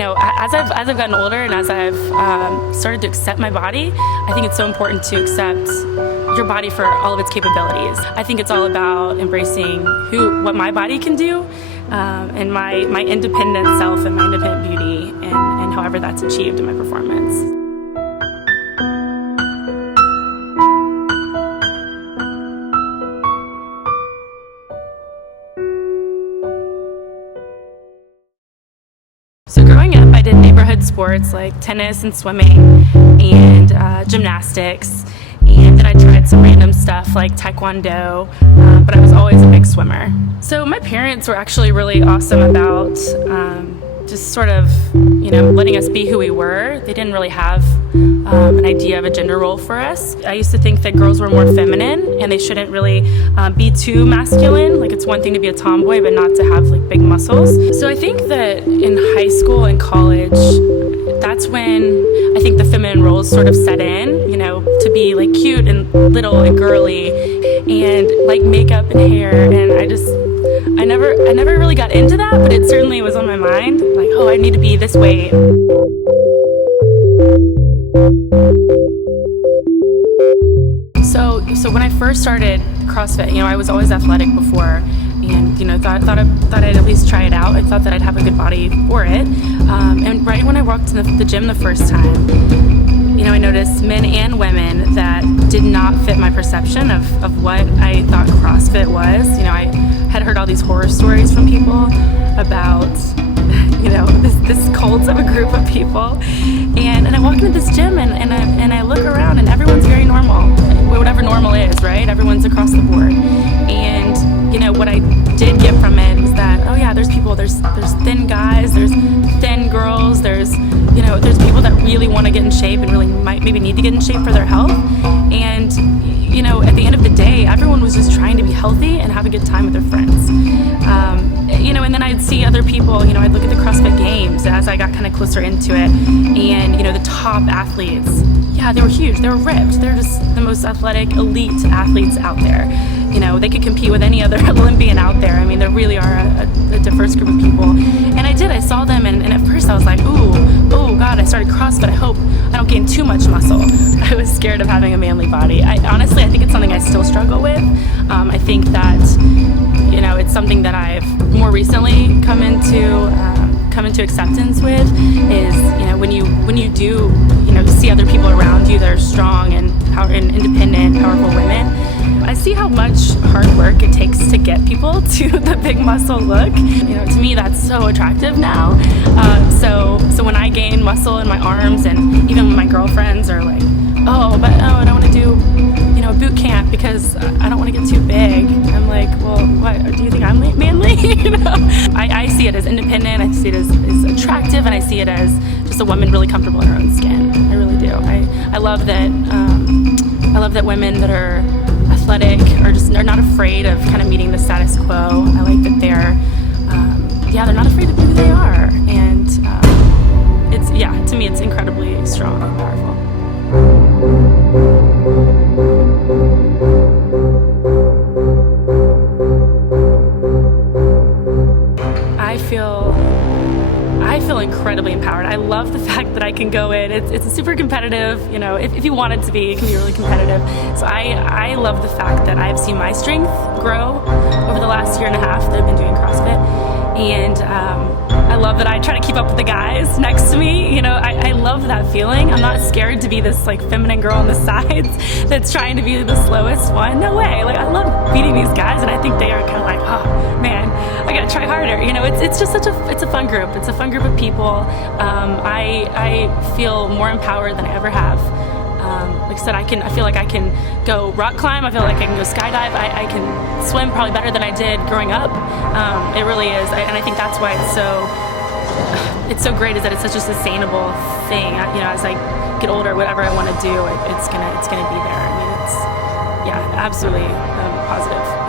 As I've gotten older and as I've started to accept my body, I think it's so important to accept your body for all of its capabilities. I think it's all about embracing what my body can do, and my independent self and my independent beauty, and however that's achieved in my performance. So growing up, I did neighborhood sports like tennis and swimming and gymnastics, and then I tried some random stuff like taekwondo, but I was always a big swimmer. So my parents were actually really awesome about just sort of, letting us be who we were. They didn't really have an idea of a gender role for us. I used to think that girls were more feminine and they shouldn't really be too masculine. Like, it's one thing to be a tomboy, but not to have like big muscles. So I think that in high school and college, that's when I think the feminine roles sort of set in, to be like cute and little and girly and like makeup and hair. And I never really got into that, but it certainly was on my mind. Like, oh, I need to be this way. So when I first started CrossFit, I was always athletic before, and thought I'd at least try it out. I thought that I'd have a good body for it. And right when I walked in the gym the first time, I noticed men and women that did not fit my perception of what I thought CrossFit was. I had heard all these horror stories from people about, this cult of a group of people. And I walk into this gym and I look around and everyone's very normal, whatever normal is, right? Everyone's across the board. And, what I did get from it was that, oh yeah, there's people, there's thin guys, there's thin girls, there's people that really want to get in shape and really might maybe need to get in shape for their health. And, at the end of the day, everyone was just trying to be healthy and have a good time with their friends. And then I'd see other people, I'd look at the CrossFit Games as I got kind of closer into it. And, the top athletes, yeah, they were huge. They were ripped. They're just the most athletic, elite athletes out there. They could compete with any other Olympian out there. I mean, there really are a diverse group of people. And I saw them, and at first I was like, oh God, I started CrossFit. I hope I don't gain too much muscle. I was scared of having a manly body. Honestly, I think it's something I still struggle with. I think that, it's something that I've more recently come into acceptance with is, when you do, see other people around you that are strong and independent, powerful women, I see how much hard work it takes to get people to the big muscle look. To me, that's so attractive now. So when I gain muscle in my arms, and even when my girlfriends are like, I don't want to do, boot camp because I don't want to get too big. I'm like, well, what? Do you think I'm manly? I see it as independent. I see it as attractive, and I see it as just a woman really comfortable in her own skin. I really do. I love that. I love that women that are athletic are not afraid of kind of meeting the status quo. I like that they're not afraid of who they are, and to me, it's incredibly strong and powerful. I feel incredibly empowered. I love the fact that I can go in. It's a super competitive, if you want it to be, it can be really competitive. So I love the fact that I've seen my strength grow over the last year and a half that I've been doing CrossFit. And I love that I try to keep up with the guys next to me. I love that feeling. I'm not scared to be this like feminine girl on the sides that's trying to be the slowest one. No way. Like, I love beating these guys, and I think they are kind of like, oh man, I gotta try harder. It's just it's a fun group. It's a fun group of people. I feel more empowered than I ever have. Like I said, I feel like I can go rock climb. I feel like I can go skydive. I can swim probably better than I did growing up. It really is, and I think that's why it's so great, is that it's such a sustainable thing. As I get older, whatever I want to do, it's gonna be there. I mean, it's absolutely positive.